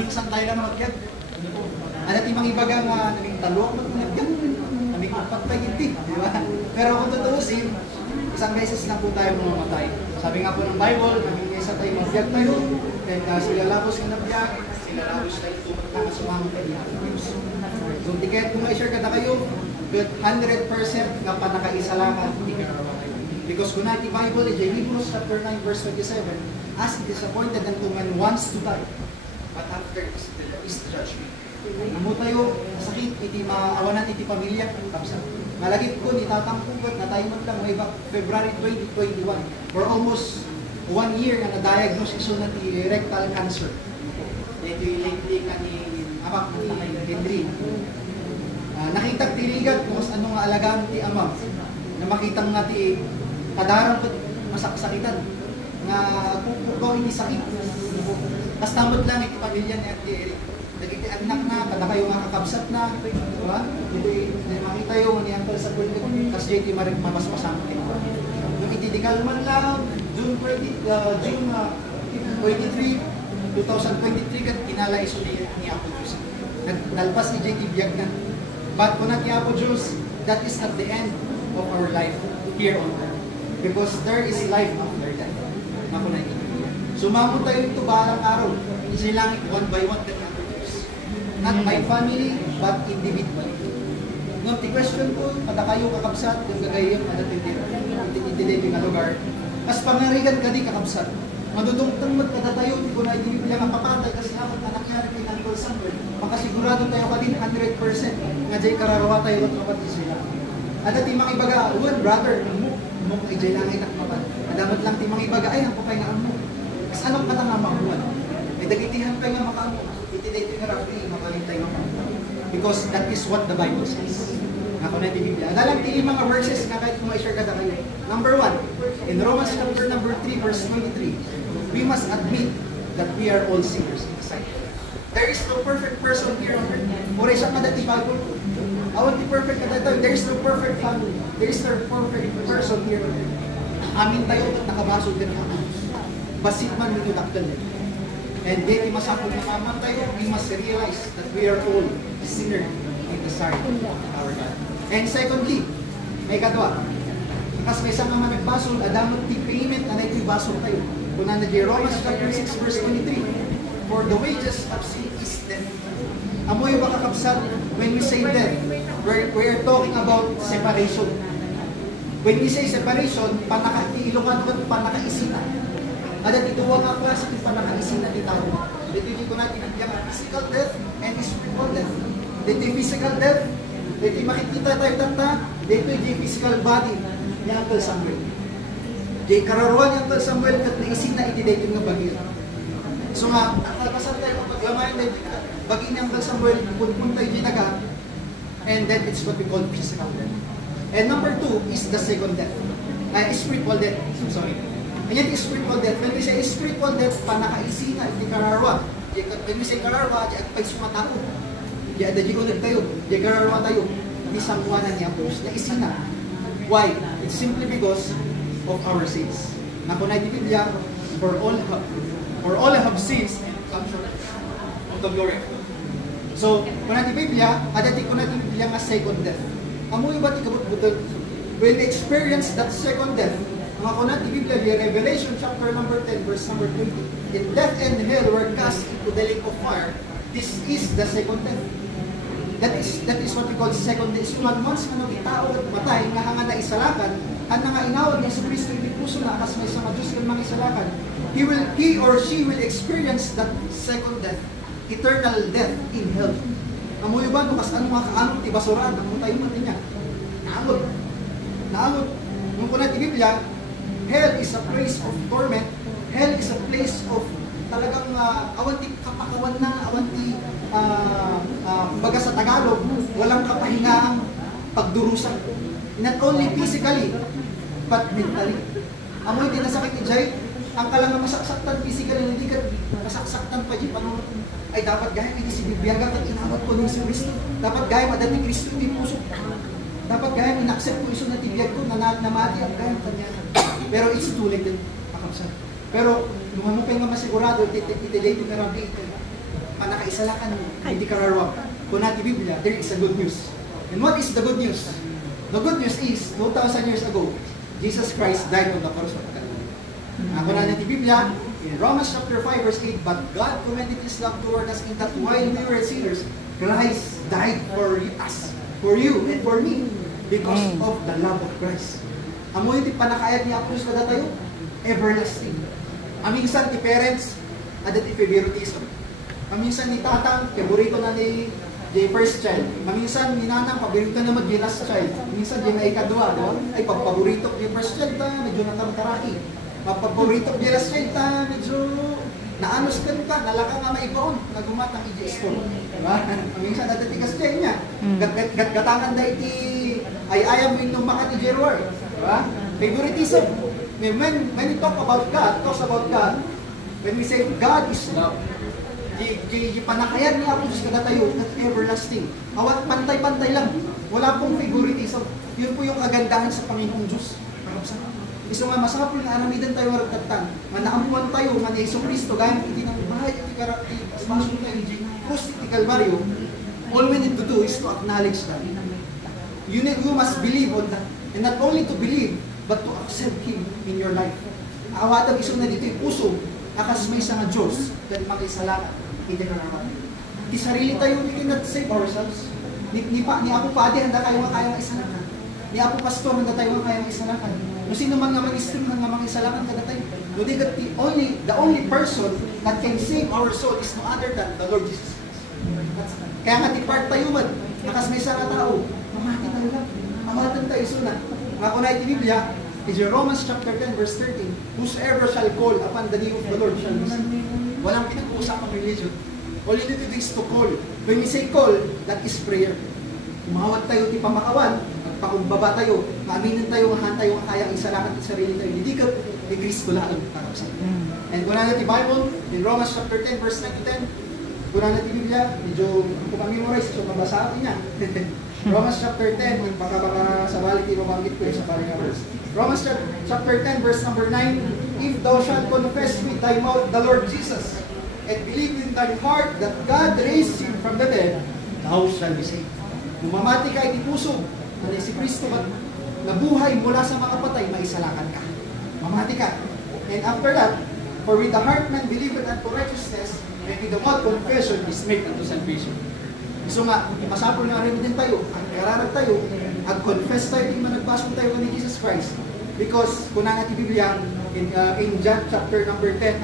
minsan tayo lang magyag. Ano timang ibaga nga, naming talong magyag. Naming pagpagiti, di ba? Pero kung tutuusin, isang beses na po tayo mamamatay. Sabi nga po ng Bible, naming isa tayo magyag tayo, then sila labos yung nabiyag, sila labos tayo tumat na kasumang kayo. So, tiket kung i-share ka na kayo, 100% nga pa nakaisa lang ka, hindi ka nakamatay. Because kung natin Bible, Hebrews chapter 9 verse 27, as it is appointed unto man once to die, but after is the judgment. Amo tayo, sakit, iti maawanan, iti pamilya, kapsa. Malagit ko, nitatangkugot na tayo man lang, way back February 2021, for almost 1 year na na-diagnose iso na ti rectal cancer. Ito yung lately ka ni Amak, ni Henry. Nakitag tirigat kung ano nga alagaan ti Ama, na makitang nga ti kadarang masaksakitan, nga kung hindi sakit. Tapos tamot lang iti pamilya ni Ate Eric. Nagiti anak na, kada kayo nga kakabsat na, diba? Hindi makita yung ni Uncle sa pulito, tapos JT mapaspasama kayo. Nung itidikal man lang, June 23, 2023, kat kinala iso ni Apo Diyos. Nalpas ni JT biyag na. But kung nati Apo Diyos, that is at the end of our life here on earth. Because there is life after death. Ako na sumamon tayo ito balang araw. Silang one by one kami Apo Diyos. Not by family, but individually. Nung ti-question ko, kada kayo kakabsat, yung gagayang itidito nga lugar. As pangarigan ka di kakabsat. Madudungtang magkada tayo, hindi ko na ibibigyan ang papatay kasi amat anak niya rin kay Uncle Samuel. Makasigurado tayo ka din 100% nga dyan kararawa tayo at kapatid sila. At at timang ibaga, brother, mo kay dyan lang ay nakmapan. Adamat lang timang ibaga, ay ang papay na mo. Kasi anong katang nga makuhan? May dagitihan pa nga makamu. Itidito nga rapi, makalintay makamu. Because that is what the Bible says. Ako na di Biblia. Adalang ti mga verses na kahit kung ma-share ka na kayo. Number 1, in Romans chapter number 3, verse 23, we must admit that we are all sinners in the sight. There is no perfect person here on earth. Mura isang kadati Bible. Awan ti perfect kadati. There is no perfect family. There is no perfect person here on earth. Amin tayo at nakabasod din ako. Basit man nito dakdan din. And then, masapog na naman tayo, we must realize that we are all sinner in the sight of our God. And secondly, may kadwa. Kasi may isang naman nagbasol, adamot ti payment na ito'y basol tayo. Kung na Romans chapter 6 verse 23, for the wages of sin is death. Amoy ba kakabsat, when we say death, we're talking about separation. When we say separation, Ilocano ka panakaisina. Ada dito wag ang klase ng panakaisina ni tao. Dito ko natin yung physical death and spiritual death. Dito yung physical death, dito yung makikita tayo tata, dito yung physical body ni Uncle Samuel. Di kararuan ni Uncle Samuel kat naisina iti dito yung bagay. So nga, nakapasan tayo kapag lamayan tayo bagay ni Uncle Samuel, punpun tayo dinaga, and then it's what we call physical death. And number 2 is the second death. Spiritual death. Sorry. Ayan yung spiritual death. When we say spiritual death, panakaisina, hindi kararwa. When we say kararwa, pag sumatako. Di ada di ulit tayo. Di kararwa tayo. Di sangwanan niya po. Na isina. Why? It's simply because of our sins. Ako na di Biblia, for all have sins and come short of the glory. So, kung na di Biblia, adati ko na di Biblia nga second death. Amoy ba ti kabut-butol? When they experience that second death, mga kunat di Biblia, Revelation chapter number 10, verse number 20. In death and hell were cast into the lake of fire. This is the second death. That is what we call second death. So, once na itao at matay, nga hanga na isalakan, ang nga inawag niya sa Kristo, hindi puso na, kas may sa Diyos ng mga isalakan, he or she will experience that second death, eternal death in hell. Amoy ba, kas ano nga kaanong tibasuraan, ang tayo man niya. Naamot. Nung kunat di Biblia, hell is a place of torment. Hell is a place of talagang awanti kapakawan na, awanti baga sa Tagalog, walang kapahingaang pagdurusan. Not only physically, but mentally. Amoy din nasakit ni Jay, ang kalang masaksaktan physically, hindi ka masaksaktan pa Jay, paano ay dapat gaya hindi si Bibiyaga at inawat ko ng si Kristo. Dapat gaya madati Kristo di puso. Dapat gaya in-accept ko iso na tibiyag ko na namati ang gaya kanya. Pero it's too late din, makamsan. Pero, lumamupin nga masigurado, iti-date na rabi ito. panakaisalakan mo, hindi ka rarawag. Kung natin Biblia, there is a good news. And what is the good news? The good news is, 2,000 years ago, Jesus Christ died on the cross of Calvary. Ako na natin Biblia, in Romans chapter 5 verse 8, but God commended His love toward us in that while we were sinners, Christ died for us, for you and for me, because of the love of Christ. Amo yung panakayat ni Apolos kada tayo, everlasting. Aminsan ti parents, adat ti favoritism. Aminsan ni tatang, paborito na ni first child. Aminsan ni nanang, paborito na mag last child. Minsan di na ikadwa, ay pagpaborito ni first child ta, medyo natamtaraki. Pagpaborito ni last child ta, medyo naanos ka nalaka nga maibaon, nagumatang i-store. Diba? Aminsan adat ti kasya niya. Gatangan da iti, ay ayam mo yung maka ni Gerard. Diba? Favoritism. When we talk about God, talks about God, when we say God is love, yung panakayan niya ako kada tayo, that's everlasting. Awat pantay-pantay lang. Wala pong favoritism. Yun po yung kagandahan sa Panginoong Diyos. Iso nga masapul nga aramidan tayo waragtagtan. Manaamuan tayo, nga na Iso Cristo, gaya iti ng bahay, iti karati, asmasyon tayo, iti cross, iti Calvario. All we need to do is to acknowledge that. You must believe on that. And not only to believe, but to accept Him in your life. Awatang iso na dito yung puso, akas may isang Diyos, dahil makisalakan, hindi na naman. Di sarili tayo, we cannot save ourselves. Ni Apo Padi, handa kayo nga kayang isalakan. Ni Apo Pastor, handa tayo nga kayang isalakan. Kung sino man nga mag-stream, nga mag-isalakan kada tayo. No, the only person that can save our soul is no other than the Lord Jesus Christ. Kaya nga, tipart tayo man, akas may isang tao, mamati tayo lang. Mamatan tayo suna. Nga kung na iti Biblia, is Romans chapter 10 verse 13, whosoever shall call upon the name of the Lord shall be saved. Walang pinag-uusapang religion. All you need to do is to call. When we say call, that is prayer. Umawat tayo ti pamakawan, magpakumbaba tayo, maaminin tayo, mahan tayo, kayang isalakan ti sarili tayo. Hindi ka ni Kristo lang. And kung natin ti Bible, in Romans chapter 10 verse 9 to 10, kung natin ti Biblia, medyo kumamemorize, so mabasaan niya. Romans chapter 10, baka sa balik ibabanggit ko sa balik verse. Romans chapter 10 verse number 9, if thou shalt confess with thy mouth the Lord Jesus, and believe in thy heart that God raised Him from the dead, thou shalt be saved. Kung mamati ka iti puso, na si Kristo nabuhay mula sa mga patay, maisalakan ka. Mamati ka. And after that, for with the heart man believeth unto righteousness, and with the mouth confession is made unto salvation. So nga, masapol nga rin din tayo, ang kararag tayo, ag-confess tayo, yung managbasong tayo ni Jesus Christ. Because, kung na natin Biblia, in John chapter number 10,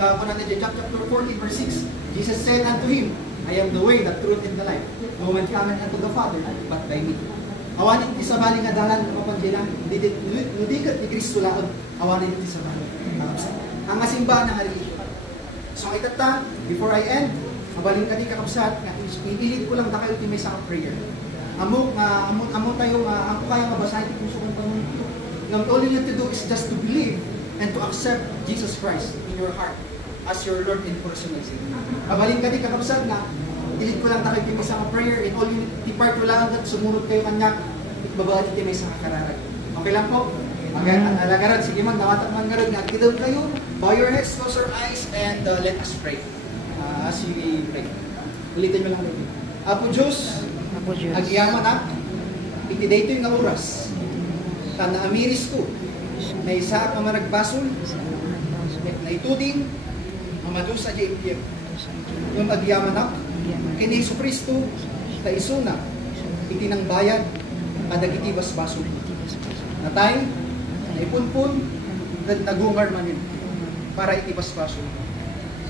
kung na natin John chapter 14 verse 6, Jesus said unto him, I am the way, the truth, and the life. No man cometh unto the Father, but by me. Awanin ti sa baling nga dalan, kapapandilang, hindi kat ni Kristo laon, awanin ti sa baling. Ang asimba ng religion. So, itata, before I end, mabaling ka di kakapsat, ipilit ko lang na kayo timay sa prayer. Amo tayo, ako kaya mabasahin ti puso kong pamunto. Now, all you need to do is just to believe and to accept Jesus Christ in your heart as your Lord and personal Savior. Mabaling ka di kakapsat na, ipilit ko lang na kayo timay sa prayer, and all you need to part ko lang at sumunod kayo kanya, at babahan ti timay sa kakararag. Okay lang po? Alagaran, sige man, nawatak man garad nga. Kidaw kayo, bow your heads, close your eyes, and let us pray. As we pray. Ulitin mo lang ulit. Apo Diyos, agyaman na, iti dayto yung oras. Na amiris ko, na isa at mamanagbasol, na ituding, mamadus sa JPM. Yung agyaman na, kini Iso Cristo, na isuna, iti ng bayad, kadagiti basbasol. Natay, naipunpun, nagungar man yun, para iti basbasol.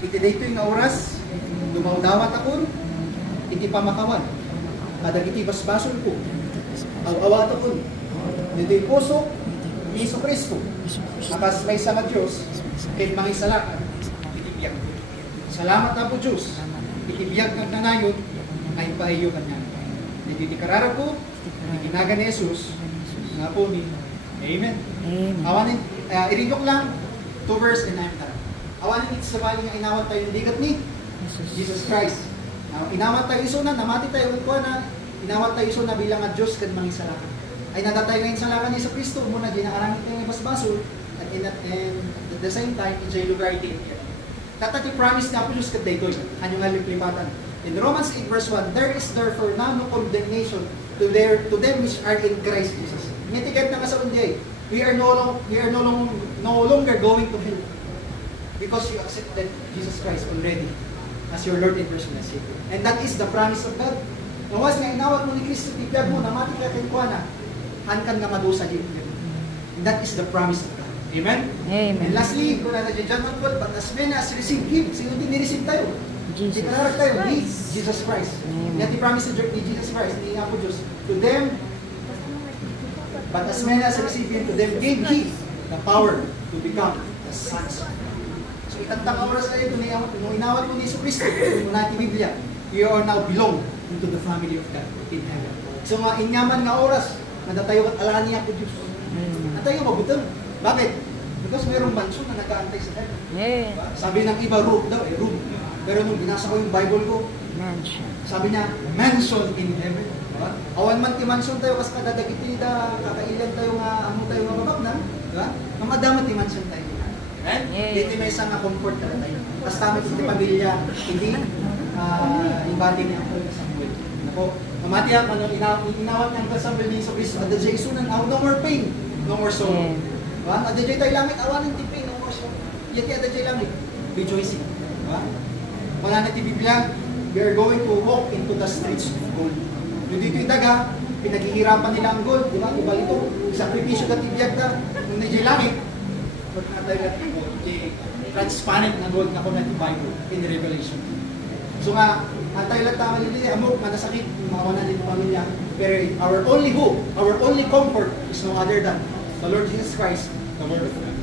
Iti dayto yung oras, dumawdawat akon, iti pamakawan, kadagiti basbasol ko, awawat akon, dito yung puso, ni Iso Cristo, akas may sama Diyos, kahit mga isalakan, itibiyag ko. Salamat na po Diyos, itibiyag ng nanayon, ay paiyo kanya. Dito karara ko, itinaga ni Jesus, nga po ni, Amen. Awanin, irinok lang, 2 verse and I'm done. Awanin ito sa bali nga inawat tayo ng ligat ni Jesus Christ. Inawat tayo iso na, namati tayo ko na, inawat tayo iso na bilang nga Diyos kan mga salakan. Ay natatay ngayon sa lakan ni sa Kristo, muna din nakarangit tayo ng basbasol, and at the same time, enjoy lugar din. Tatati promise na po Diyos kat daytoy. Anyo nga lipatan. In Romans 8 verse 1, there is therefore now no condemnation to them which are in Christ Jesus. Ngitikat na nga sa unday. We are no longer going to hell because you accepted Jesus Christ already as your Lord and personal Savior. And that is the promise of God. Nawas nga inawat mo ni Kristo, tibiyag mo, namati ka kay Kuana, hankan nga madusa di. And that is the promise of God. Amen? Amen. And lastly, kung nasa John 1:12, but as many as receive Him, sino din ni-receive tayo? Jesus Ikanarap tayo, ni Christ. Jesus Christ. Amen. Yan i-promise ni Jesus Christ, ni Apo Diyos. To them, but as many as receive Him, to them gave He the power to become the sons of God. So itantang oras na ito, nung inawat mo ni Jesus Christ, kung natin Biblia, you are now belong into the family of God in heaven. So nga, inyaman nga oras, nadatayo at alani ako Diyos. Natayo mabutang. Bakit? Because mayroong mansion na nag-aantay sa heaven. Yeah. Sabi ng iba, room daw, room. Pero nung binasa ko yung Bible ko, Mansion. sabi niya, mansion in heaven. Diba? Awan man ti mansion tayo, kasi kadadagit nila, kakailan tayo nga, amo tayo nga babak na. Diba? Mamadaman ti mansion tayo. Amen? Yeah. Dito may isang comfort na tayo. Tapos tamit ti pamilya, hindi ibati niya ako sa buhay. Ako, mamati ako, inawat niya ang kasambal ni Iso Cristo, at the Jesunan, no more pain, no more sorrow. Yeah. Diba? At the tayo lamit, awanan ti pain, no more sorrow. Yati at the lamit, rejoicing. Diba? Wala na ti Biblia, we are going to walk into the streets of gold. Yung dito yung daga, pinaghihirapan nila ang gold, di ba? Ubal ito, sakripisyo na tibiyag na, nung medyo langit, but na tayo natin gold, transparent na gold na kung natin Bible in the Revelation. So nga, ang tayo lang tama nila, amok, manasakit, mawanan din ang pamilya, pero our only hope, our only comfort is no other than the Lord Jesus Christ, the Word of God.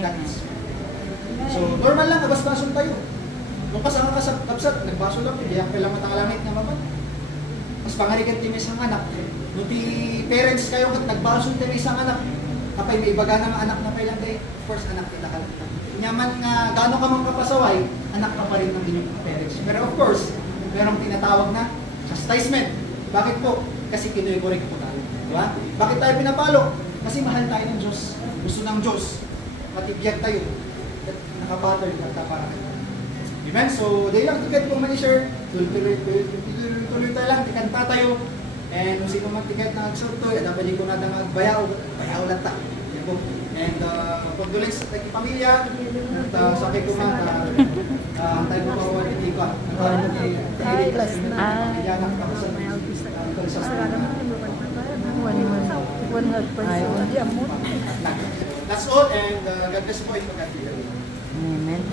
That is. So, normal lang, nabasbason tayo. Nung kasama ka sa kapsat, nagbaso lang, hindi ang kailangan matanglamit na maman. Mas pangarigan ti may isang anak. Nung ti parents kayo, nagbaso ti may isang anak. Kapay may ibaga ng anak na kailang day, first anak kita ka. Nyaman nga, gaano ka mang kapasaway, anak ka pa rin ng inyong parents. Pero of course, merong tinatawag na chastisement. Bakit po? Kasi kinoy-correct po tayo. Diba? Bakit tayo pinapalo? Kasi mahal tayo ng Diyos. Gusto ng Diyos. Matibiyag tayo. Nakapattern at para. Amen? So, dahil lang ticket kung man-share, tuloy tayo lang, tikanta tayo. And kung sino man ticket na agsurto, dapat din ko na bayaw lang ta. And condolence sa tayo pamilya, at sa akin ko man, antay ko pa wala hindi ko. Ay, last na. Pamilya ng kapasal. That's all, and God bless po ito. Amen.